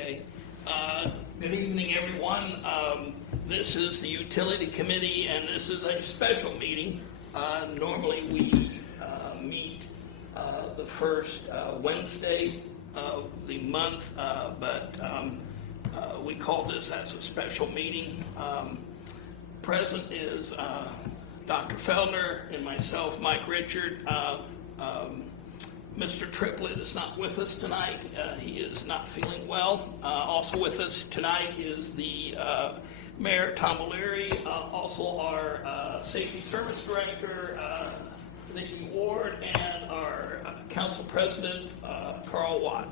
Okay. Good evening, everyone. This is the Utility Committee, and this is a special meeting. Normally, we meet the first Wednesday of the month, but we call this as a special meeting. Present is Dr. Feldner and myself, Mike Richard. Mr. Triplett is not with us tonight. He is not feeling well. Also with us tonight is the Mayor, Tom O'Leary, also our Safety Service Director, Nikki Ward, and our Council President, Carl Watt.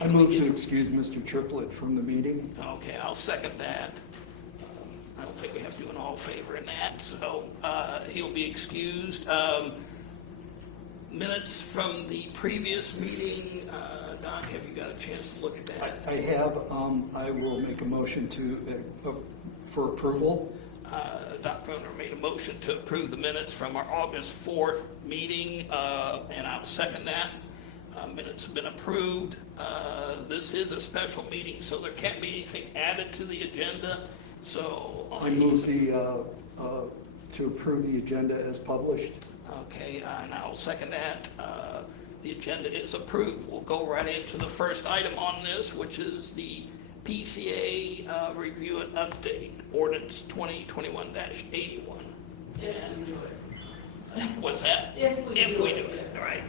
I move to excuse Mr. Triplett from the meeting. Okay, I'll second that. I don't think we have to do an all favor in that, so he'll be excused. Minutes from the previous meeting, Doc, have you got a chance to look at that? I have. I will make a motion for approval. Dr. Feldner made a motion to approve the minutes from our August 4th meeting, and I'll second that. Minutes have been approved. This is a special meeting, so there can't be anything added to the agenda. So I move to approve the agenda as published. Okay, and I'll second that. The agenda is approved. We'll go right into the first item on this, which is the PCA review and update, ordinance 2021-81. And what's that? If we do it. All right.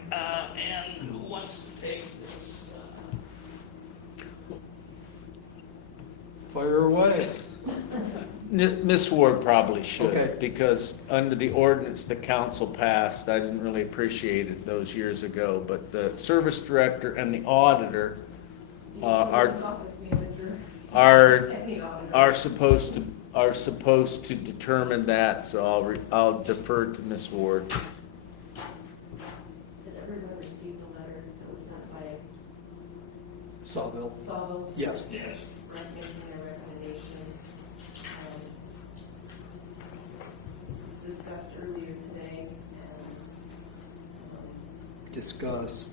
And who wants to take this? Fire away. Ms. Ward probably should, Okay. because under the ordinance the council passed, I didn't really appreciate it those years ago, but the service director and the auditor are supposed to determine that, so I'll defer to Ms. Ward. Did everyone receive the letter that was sent by Sawville. Sawville? Yes. Yes. Making their recommendation. It was discussed earlier today, and Discuss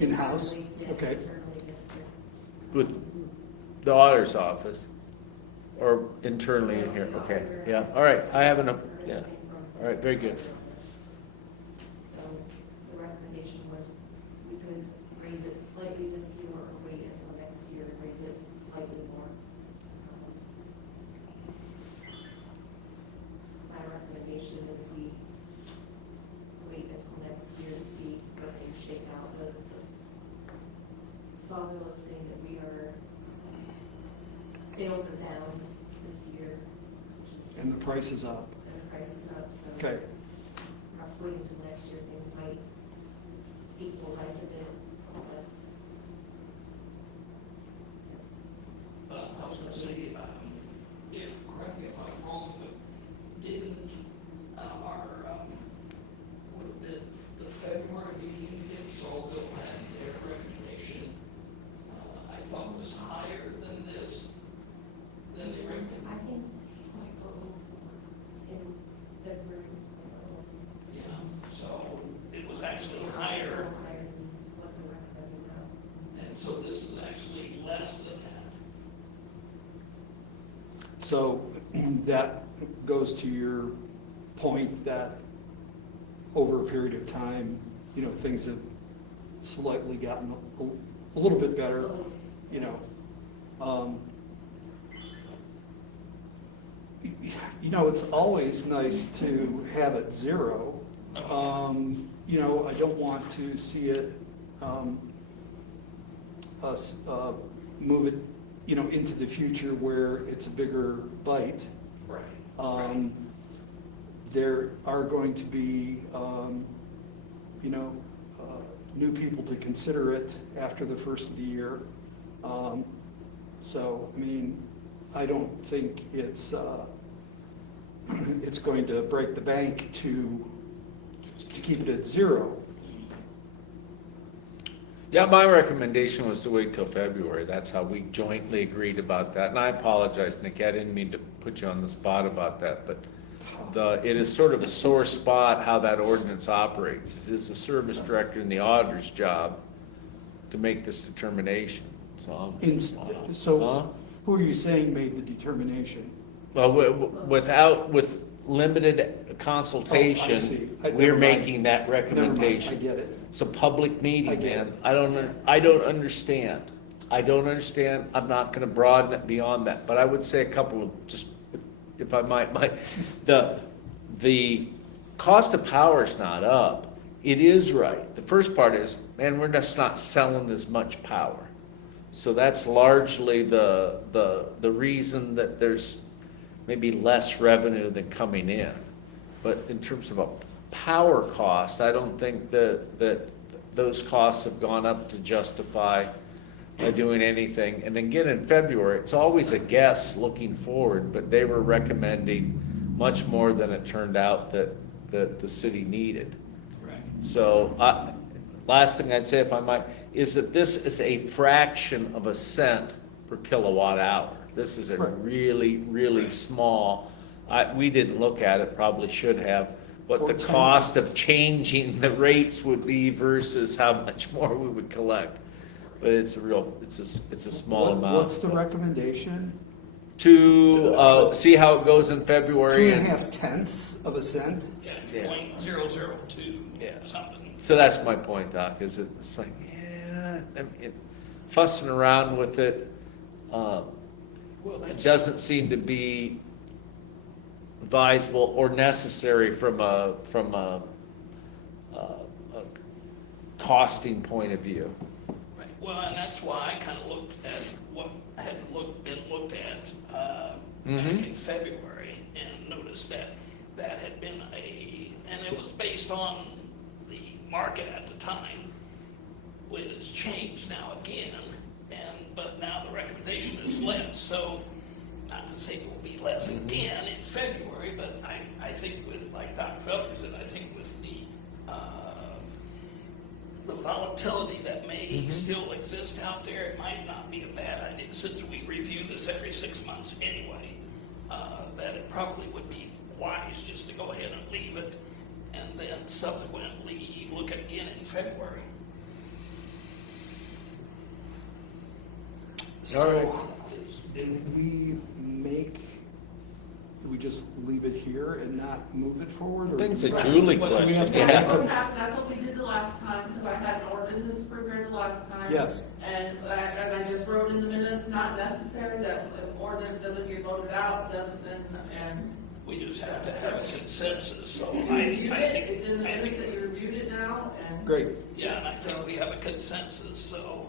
in-house? internally, yes, Okay. internally, yes, sir. With the auditor's office, or internally in here, okay, yeah, all right, I have an, yeah, all right, very good. So the recommendation was we could raise it slightly this year or wait until next year and raise it slightly more. My recommendation is we wait until next year to see what things shake out. The Sawville is saying that sales are down this year, which is, And the price is up. and the price is up, so. Okay. Perhaps waiting until next year, things might equalize a bit, but. Yes. I was going to say, correct me if I'm wrong, but didn't would have been the February meeting, didn't Sawville have their recommendation? I thought it was higher than this, than they recommended. I think might go in February's. Yeah, so it was actually higher, Higher than what they're recommending now. and so this is actually less than that. So that goes to your point that over a period of time, things have slightly gotten a little bit better, It's always nice to have it zero. I don't want to see it, us move it, into the future where it's a bigger bite. Right. There are going to be, new people to consider it after the first of the year. I don't think it's going to break the bank to keep it at zero. Yeah, my recommendation was to wait till February. That's how we jointly agreed about that. And I apologize, Nikki, I didn't mean to put you on the spot about that, but it is sort of a sore spot how that ordinance operates. It is the service director and the auditor's job to make this determination, so. So Huh? who are you saying made the determination? Well, with limited consultation, Oh, see. Never we're mind. making that Never mind, recommendation. I get it. It's a public meeting, I get man. it. I don't understand. I don't understand. I'm not gonna broaden it beyond that, but I would say a couple of, just, if I might, the cost of power is not up. It is right. The first part is, man, we're just not selling as much power. So that's largely the reason that there's maybe less revenue than coming in. But in terms of a power cost, I don't think that those costs have gone up to justify doing anything. And again, in February, it's always a guess looking forward, but they were recommending much more than it turned out that the city needed. Right. So, last thing I'd say, if I might, is that this is a fraction of a cent per kilowatt hour. This is a Right. really, really small, we didn't look at it, probably should have, what the For 10 cost of changing the rates would be versus how much more we would collect. But it's a small amount. What's the recommendation? To, see how it goes in February. 2.5 tenths of a cent? Yeah, Yeah. 0.002, Yeah. something. So that's my point, Doc, is it's like, yeah, I mean, fussing around with it, Well, it that's, doesn't seem to be advisable or necessary from a costing point of view. right. Well, and that's why I kind of looked at what had been looked at back in February and noticed that that had been and it was based on the market at the time. Well, it's changed now again, but now the recommendation is less, so not to say it will be less again in February, but I think with, like Dr. Felder said, I think with the volatility that may still exist out there, it might not be a bad idea, since we review this every 6 months anyway, that it probably would be wise just to go ahead and leave it, and then subsequently look at it again in February. So, did we just leave it here and not move it forward? or I think it's do a we- Julie do we have question, to- yeah. That's what we did the last time, because I had an ordinance prepared the last time. Yes. And I just wrote in the minutes, not necessary, that the ordinance doesn't get voted out, and We just have to have a consensus, so you I reviewed it, think, it's in the I minutes think, that you reviewed it now, and. Great. yeah, and I think we have a consensus, so,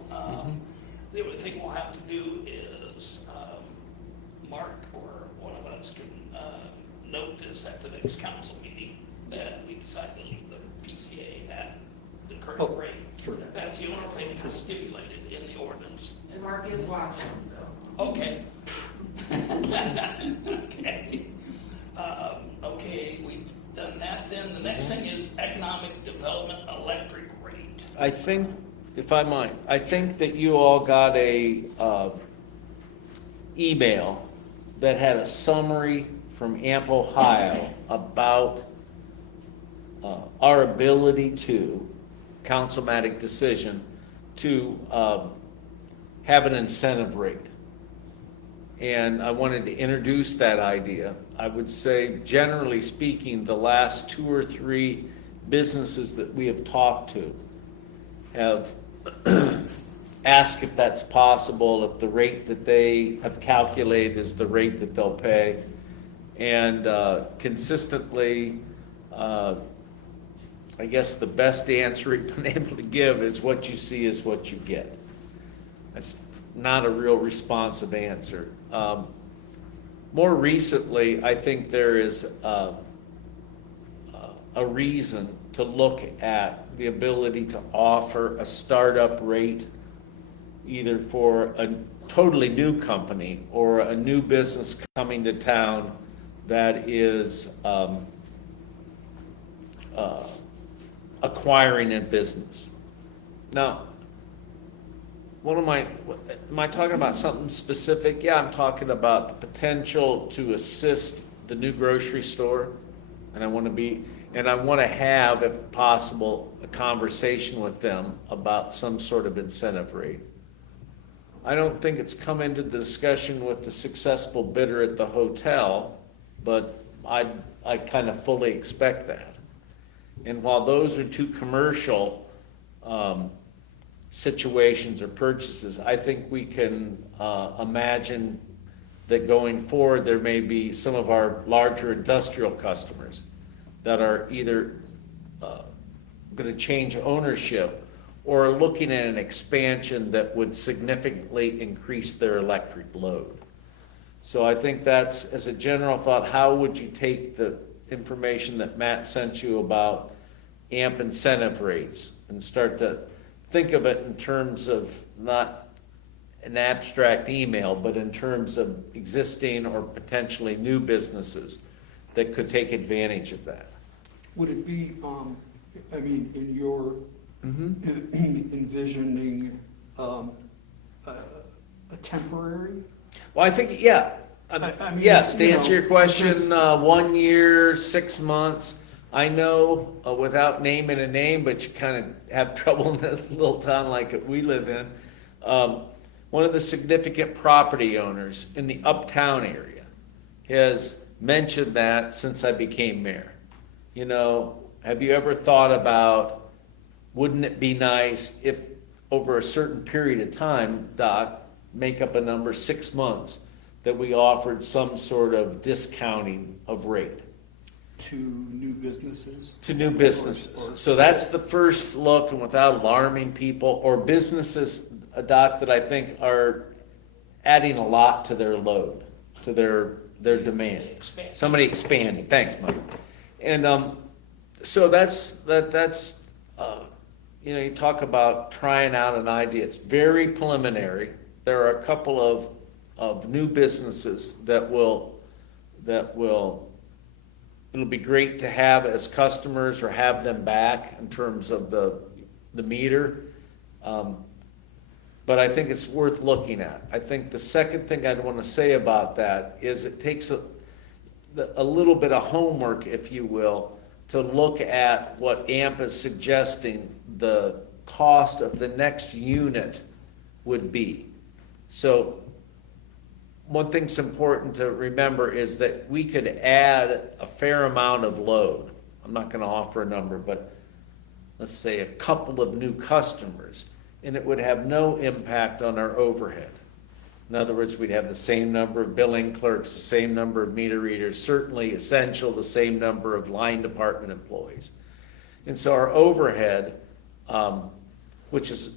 the only thing we'll have to do is, Mark or one of us can, note this at the next council meeting, that we decide to leave the PCA at the current Oh, rate. sure. That's the only thing that's stipulated in the ordinance. And Mark is watching, so. Okay. Okay. Okay, we've done that then. The next thing is economic development electric rate. I think, if I might, I think that you all got a email that had a summary from AMP Ohio about our ability to, councilmatic decision, to have an incentive rate. And I wanted to introduce that idea. I would say, generally speaking, the last 2 or 3 businesses that we have talked to have asked if that's possible, if the rate that they have calculated is the rate that they'll pay. And consistently, I guess the best answer we've been able to give is what you see is what you get. That's not a real responsive answer. More recently, I think there is a reason to look at the ability to offer a startup rate either for a totally new company or a new business coming to town that is acquiring a business. Now, am I talking about something specific? Yeah, I'm talking about the potential to assist the new grocery store. And I want to be, And I want to have, if possible, a conversation with them about some sort of incentive rate. I don't think it's come into the discussion with the successful bidder at the hotel, but I kind of fully expect that. And while those are two commercial situations or purchases, I think we can imagine that going forward, there may be some of our larger industrial customers that are either going to change ownership or looking at an expansion that would significantly increase their electric load. So I think that's, as a general thought, how would you take the information that Matt sent you about AMP incentive rates and start to think of it in terms of not an abstract email, but in terms of existing or potentially new businesses that could take advantage of that? Would it be, I mean, in your envisioning a temporary? Well, I think, yeah. I mean, Yes, to you answer know, your question, 1 year, 6 months. I know, without naming a name, but you kind of have trouble in this little town like we live in. One of the significant property owners in the uptown area has mentioned that since I became mayor. You know, have you ever thought about, wouldn't it be nice if over a certain period of time, Doc, make up a number, 6 months, that we offered some sort of discounting of rate? To new businesses? To new businesses. So that's the first look, and without alarming people, or businesses, Doc, that I think are adding a lot to their load, to their demand. Expansion. Somebody expanding, thanks, Mike. And so that's you know, you talk about trying out an idea. It's very preliminary. There are a couple of new businesses that will, it'll be great to have as customers or have them back in terms of the meter. But I think it's worth looking at. I think the second thing I'd want to say about that is it takes a little bit of homework, if you will, to look at what AMP is suggesting the cost of the next unit would be. So one thing's important to remember is that we could add a fair amount of load. I'm not going to offer a number, but let's say a couple of new customers, and it would have no impact on our overhead. In other words, we'd have the same number of billing clerks, the same number of meter readers, certainly essential, the same number of line department employees. And so our overhead, which is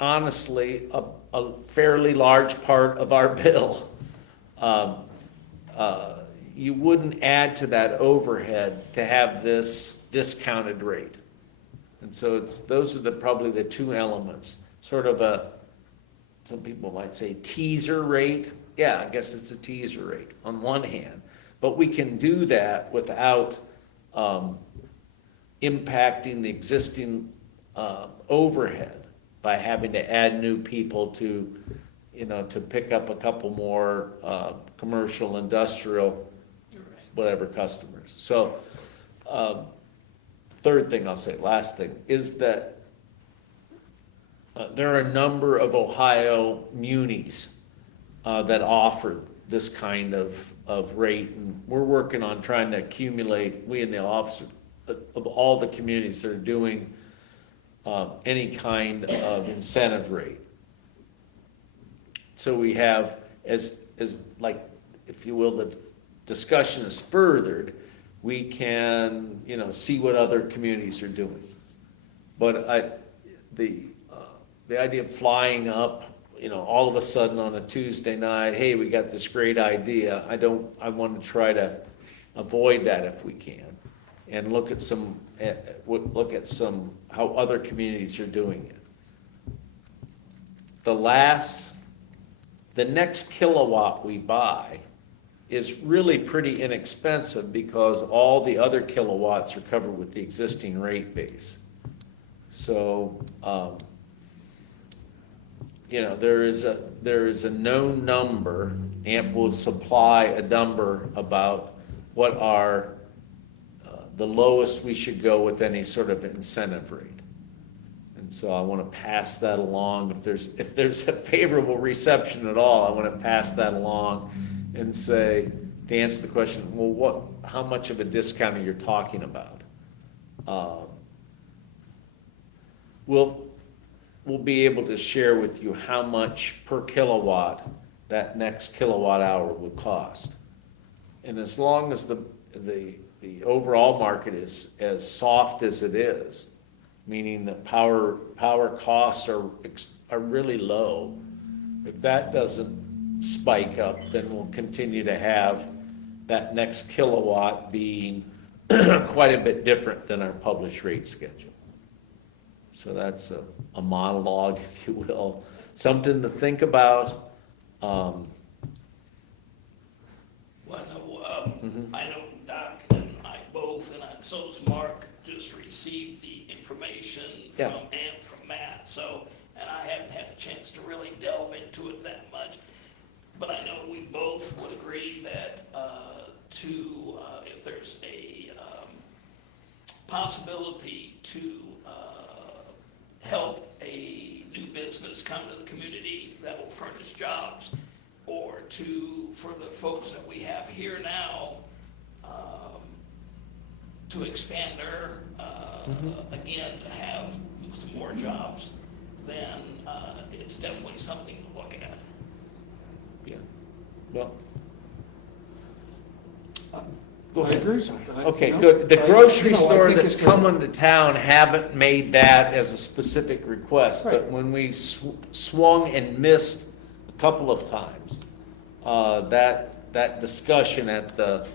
honestly a fairly large part of our bill, you wouldn't add to that overhead to have this discounted rate. And so those are probably the two elements, sort of some people might say teaser rate. Yeah, I guess it's a teaser rate on one hand, but we can do that without impacting the existing overhead by having to add new people to, you know, to pick up a couple more commercial, industrial, whatever customers. So third thing I'll say, last thing, is that there are a number of Ohio munis that offer this kind of rate, and we're working on trying to accumulate, we in the office, of all the communities that are doing any kind of incentive rate. So we have, as like, if you will, the discussion is furthered, we can, you know, see what other communities are doing. But the idea of flying up, you know, all of a sudden on a Tuesday night, hey, we got this great idea. I want to try to avoid that if we can, and look at some how other communities are doing it. The next kilowatt we buy is really pretty inexpensive because all the other kilowatts are covered with the existing rate base. So, you know, there is a known number. AMP will supply a number about what our the lowest we should go with any sort of incentive rate. And so I want to pass that along. If there's a favorable reception at all, I want to pass that along and say, to answer the question, well, how much of a discount are you talking about? We'll be able to share with you how much per kilowatt that next kilowatt hour will cost. And as long as the overall market is as soft as it is, meaning that power costs are really low, if that doesn't spike up, then we'll continue to have that next kilowatt being quite a bit different than our published rate schedule. So that's a monologue, if you will, something to think about. Well, I know Doc and I both, and so does Mark, just received the information Yeah. from Matt, so, and I haven't had a chance to really delve into it that much. But I know we both would agree that if there's a possibility to help a new business come to the community that will furnish jobs, or for the folks that we have here now, to expand their, again, to have some more jobs, then it's definitely something to look at. Yeah. Well, I agree. okay, You know, good. The I- grocery you know, I store think that's it's a- coming to town haven't made that as a specific request, but Right. when we swung and missed a couple of times, that discussion at the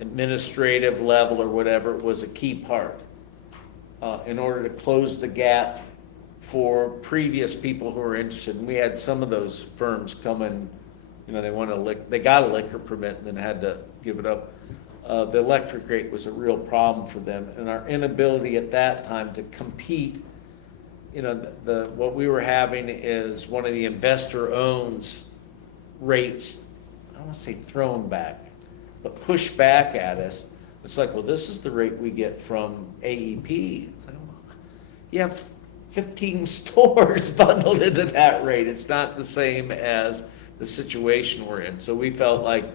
administrative level or whatever was a key part. In order to close the gap for previous people who were interested. And we had some of those firms come in, they got a liquor permit and then had to give it up. The electric rate was a real problem for them, and our inability at that time to compete, what we were having is one of the investor owns rates, I don't want to say thrown back, but pushed back at us. It's like, well, this is the rate we get from AEP. It's like, well, you have 15 stores bundled into that rate. It's not the same as the situation we're in. So we felt like,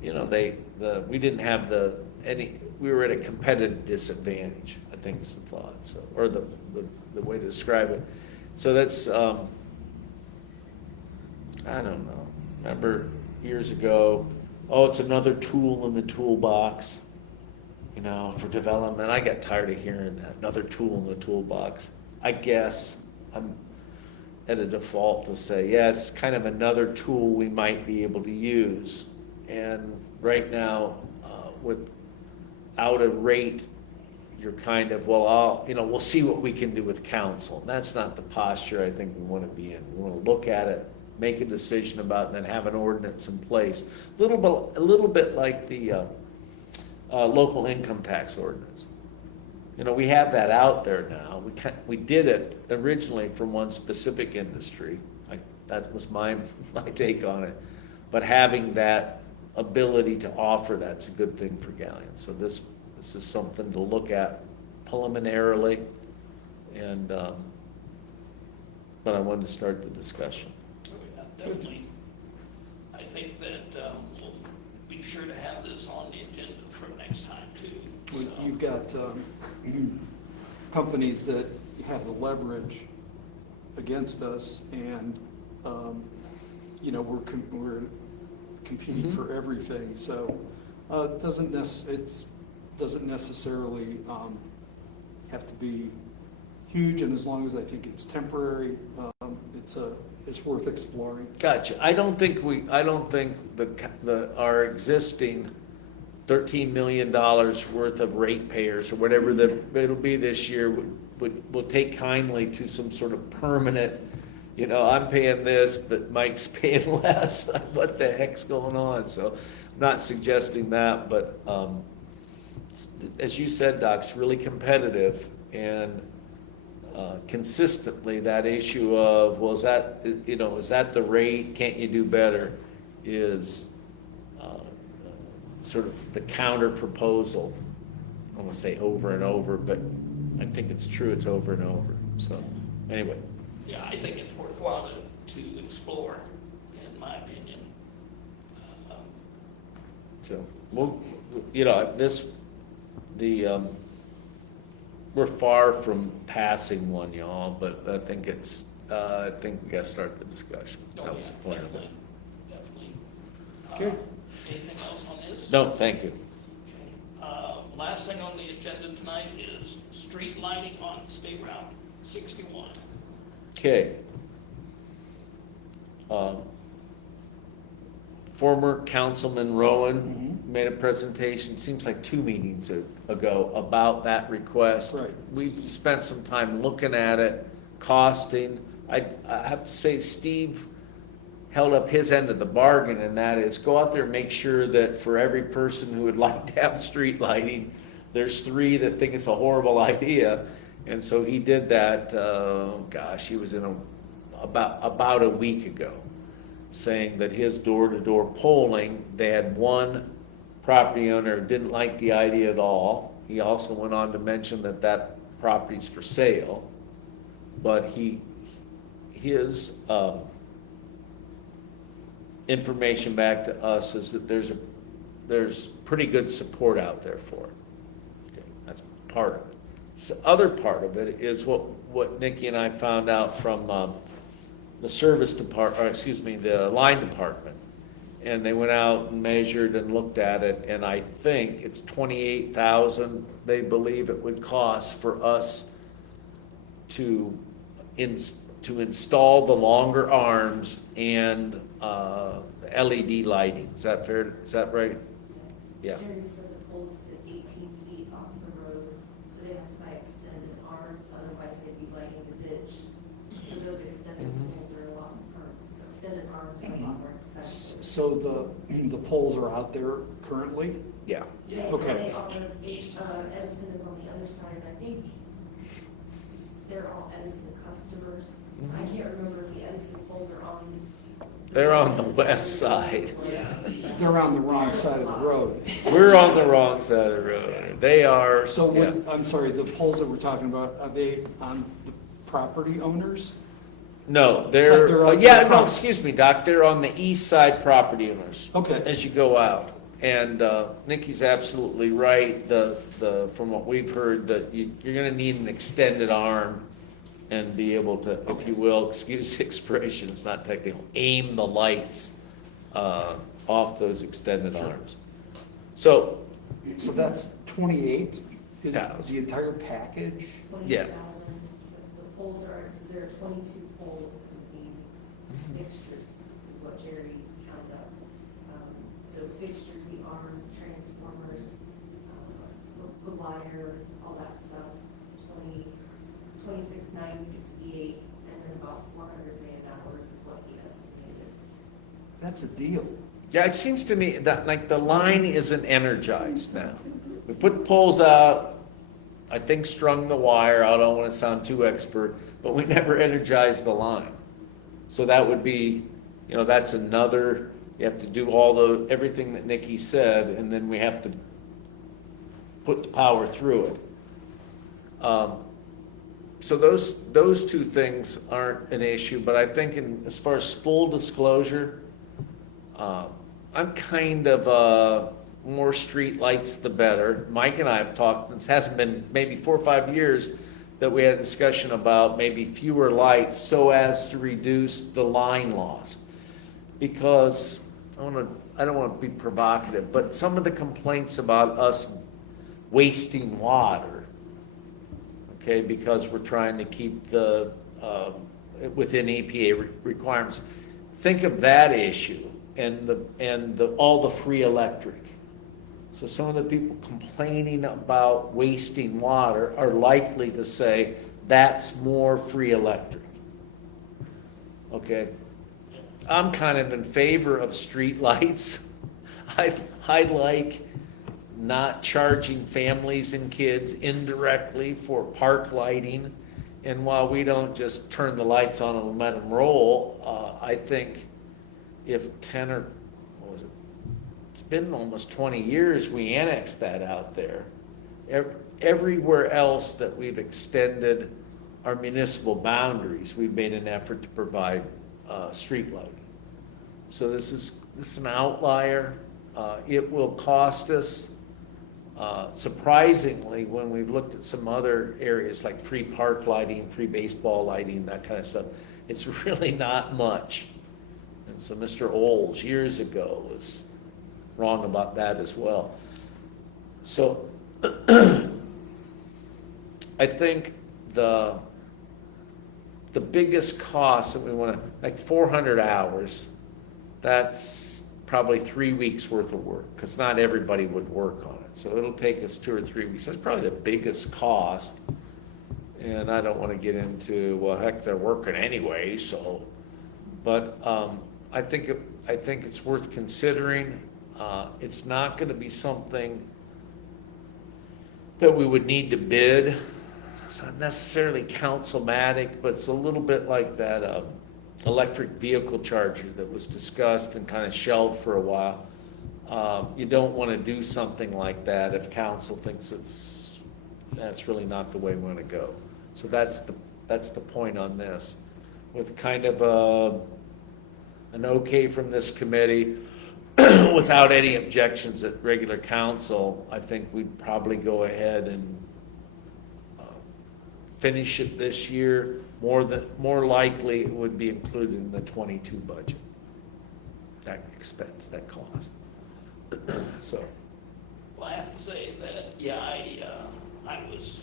we didn't have we were at a competitive disadvantage, I think is the thought, so, or the way to describe it. So that's, I don't know. Remember years ago, it's another tool in the toolbox, for development. I got tired of hearing that, another tool in the toolbox. I guess I'm at a default to say, yeah, it's kind of another tool we might be able to use. And right now, without a rate, you're kind of, we'll see what we can do with council. And that's not the posture I think we want to be in. We want to look at it, make a decision about it, and then have an ordinance in place. A little bit like the local income tax ordinance. We have that out there now. We did it originally from one specific industry. That was my take on it. But having that ability to offer, that's a good thing for Galleon. So this is something to look at preliminarily, and but I wanted to start the discussion. Definitely. I think that we'll be sure to have this on the agenda for next time too. So, You've got companies that have the leverage against us, and we're competing for everything. So it doesn't necessarily have to be huge, and as long as I think it's temporary, it's worth exploring. Gotcha. I don't think our existing $13 million worth of ratepayers or whatever it'll be this year will take kindly to some sort of permanent, I'm paying this, but Mike's paying less. What the heck's going on? So I'm not suggesting that, but as you said, Doc, it's really competitive, and consistently that issue of, is that the rate? Can't you do better? Is sort of the counter proposal. I want to say over and over, but I think it's true, it's over and over. So, anyway, Yeah, I think it's worthwhile to explore, in my opinion. so, we'll, we're far from passing one, y'all, but I think I think we gotta start the discussion. Oh, That was yeah, the point of it. definitely, definitely. Okay. Anything else on this? No, thank you. Okay. Last thing on the agenda tonight is street lighting on State Route 61. Okay. Former Councilman Rowan made a presentation, seems like 2 meetings ago, about that request. Right. We've spent some time looking at it, costing. I have to say, Steve held up his end of the bargain, and that is go out there and make sure that for every person who would like to have street lighting, there's 3 that think it's a horrible idea. And so he did that, he was in about a week ago, saying that his door-to-door polling, they had 1 property owner who didn't like the idea at all. He also went on to mention that that property's for sale, but his information back to us is that there's pretty good support out there for it. Okay, that's part of it. The other part of it is what Nikki and I found out from the service department, or excuse me, the line department. And they went out and measured and looked at it, and I think it's $28,000 they believe it would cost for us to install the longer arms and LED lighting. Is that fair? Is that right? Yeah. Jerry said the poles sit 18 feet off the road, so they have to buy extended arms, otherwise they'd be lighting the ditch. So those extended poles are a lot, or extended arms are a lot more expensive. So the poles are out there currently? Yeah. Okay. They are, Edison is on the other side, and I think they're all Edison customers. So I can't remember if the Edison poles are on. They're on the west side. They're on the wrong side of the road. We're on the wrong side of the road. They are. So yeah. I'm sorry, the poles that we're talking about, are they on the property owners? No, They're they're, on- yeah, no, excuse me, Doc, they're on the east side property owners. Okay. As you go out. And Nikki's absolutely right, from what we've heard, that you're gonna need an extended arm and be able to, if you will, excuse the expression, it's not technical, aim the lights off those extended arms. So, So that's 28, is Thousand. the entire package? Yeah. 20,000. The poles are, so there are 22 poles in the fixtures, is what Jerry counted up. So fixtures, the arms, transformers, the wire, all that stuff, 26,968, and then about 400 million hours is what he estimated. That's a deal. yeah, it seems to me that like the line isn't energized now. We put poles out, I think strung the wire, I don't wanna sound too expert, but we never energized the line. So that would be, that's another, you have to do everything that Nikki said, and then we have to put the power through it. So those 2 things aren't an issue, but I think as far as full disclosure, I'm kind of more street lights the better. Mike and I have talked, it hasn't been maybe 4 or 5 years that we had a discussion about maybe fewer lights so as to reduce the line loss. Because I don't want to be provocative, but some of the complaints about us wasting water, okay, because we're trying to keep the, within EPA requirements. Think of that issue and all the free electric. So some of the people complaining about wasting water are likely to say that's more free electric. Okay? I'm kind of in favor of street lights. I like not charging families and kids indirectly for park lighting. And while we don't just turn the lights on and let them roll, I think if 10 or it's been almost 20 years we annexed that out there. Everywhere else that we've extended our municipal boundaries, we've made an effort to provide street lighting. So this is an outlier. It will cost us, surprisingly, when we've looked at some other areas like free park lighting, free baseball lighting, that kind of stuff, it's really not much. And so Mr. Oles years ago was wrong about that as well. So I think the biggest cost that we want to, like 400 hours, that's probably 3 weeks worth of work, because not everybody would work on it. So it'll take us 2 or 3 weeks. That's probably the biggest cost. And I don't want to get into, well, heck, they're working anyway, so. But I think it's worth considering. It's not going to be something that we would need to bid. It's not necessarily councilmatic, but it's a little bit like that electric vehicle charger that was discussed and kind of shelved for a while. You don't want to do something like that if council thinks that's really not the way we want to go. So that's the point on this. With kind of an okay from this committee, without any objections at regular council, I think we'd probably go ahead and finish it this year. More likely it would be included in the 22 budget. That expense, that cost. So. Well, I have to say that, yeah, I was,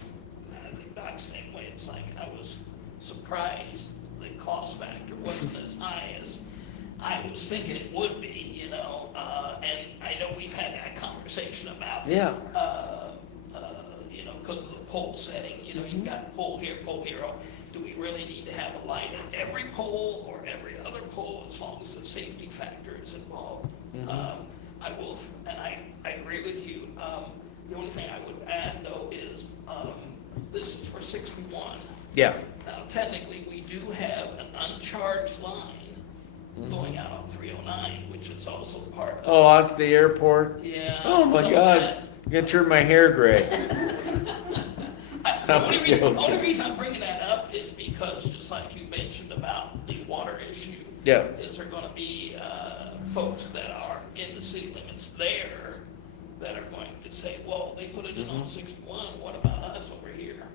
I think Doc's same way. It's like I was surprised the cost factor wasn't as high as I was thinking it would be, you know. And I know we've had that conversation about, Yeah. you know, because of the pole setting. You know, you've got pole here, pole here. Do we really need to have a light at every pole or every other pole as long as the safety factor is involved? I will, and I agree with you. The only thing I would add, though, is this is for 61. Yeah. Now, technically, we do have an uncharged line going out on 309, which is also part of. Oh, out to the airport? Yeah. Oh my some of God, that. I'm gonna turn my hair gray. The only reason I'm bringing that up is because, just like you mentioned about the water issue. Yeah. Is there gonna be folks that are in the city limits there that are going to say, well, they put it in on 61, what about us over here?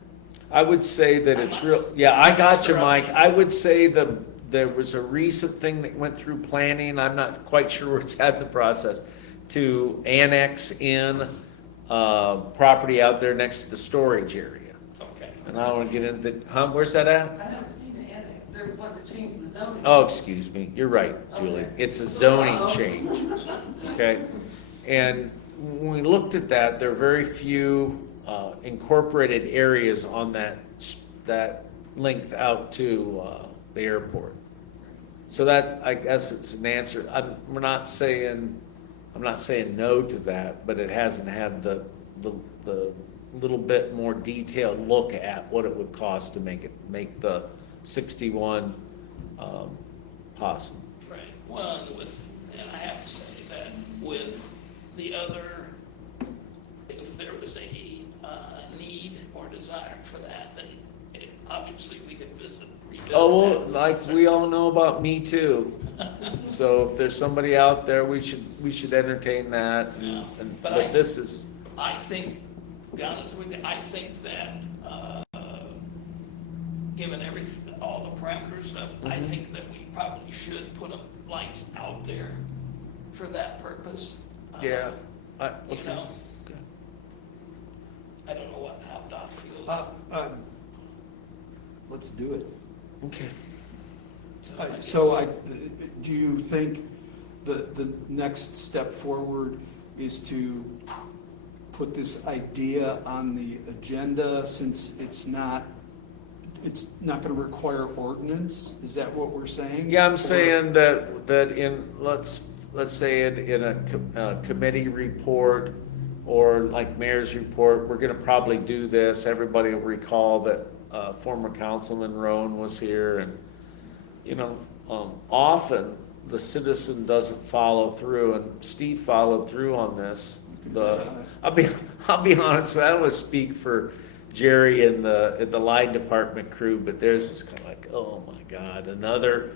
I would say that it's real, yeah, I got you, Mike. I would say there was a recent thing that went through planning, I'm not quite sure where it's at in the process, to annex in property out there next to the storage area. Okay. And I don't want to get into, where's that at? I haven't seen the annex, they're wanting to change the zoning. Oh, excuse me, you're right, Julie. Okay. It's a zoning change, okay? And when we looked at that, there are very few incorporated areas on that length out to the airport. So that, I guess it's an answer. I'm not saying no to that, but it hasn't had the little bit more detailed look at what it would cost to make the 61 possible. Right, well, and I have to say that with the other, if there was a need or desire for that, then obviously we could revisit Oh, well, that. like we all know about Me Too. So if there's somebody out there, we should entertain that. Yeah. But But this is, I think, to be honest with you, I think that, given all the parameters stuff, I think that we probably should put up lights out there for that purpose. yeah. You Okay. know, Okay. I don't know how Doc feels. Let's do it. Okay. Do you think the next step forward is to put this idea on the agenda, since it's not going to require ordinance? Is that what we're saying? Yeah, I'm saying that in, let's say it in a committee report or like mayor's report, we're gonna probably do this. Everybody will recall that former Councilman Roan was here, and, you know, often the citizen doesn't follow through, and Steve followed through on this. I'll be honest, I don't want to speak for Jerry and the line department crew, but theirs was kind of like, oh my God, another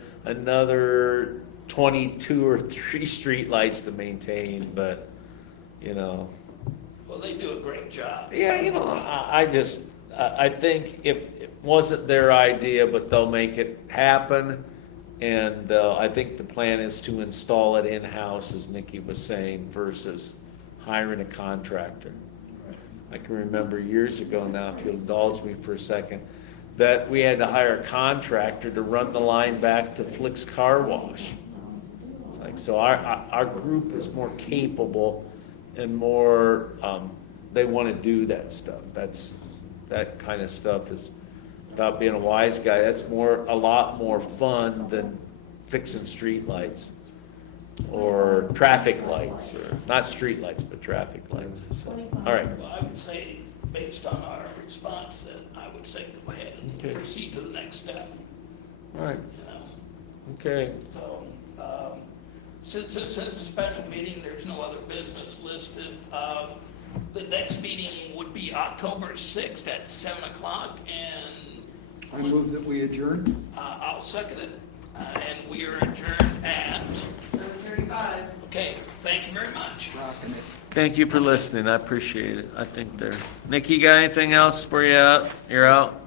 22 or 3 streetlights to maintain, but, you know. Well, they do a great job. Yeah, you know, I think if it wasn't their idea, but they'll make it happen. And I think the plan is to install it in-house, as Nikki was saying, versus hiring a contractor. I can remember years ago now, if you'll indulge me for a second, that we had to hire a contractor to run the line back to Flick's Car Wash. It's like, so our group is more capable and more, they want to do that stuff. That kind of stuff is, without being a wise guy, that's a lot more fun than fixing streetlights or traffic lights, or not streetlights, but traffic lights. So, all right. Well, I would say, based on our response, that I would say go ahead and Okay. proceed to the next step, All right. you know? Okay. So, since this is a special meeting, there's no other business listed. The next meeting would be October 6th at 7 o'clock, and I move that we adjourn. I'll second it. And we are adjourned at, 7:35. okay, thank you very much. Rocking it. Thank you for listening. I appreciate it. I think Nikki, got anything else for you? You're out?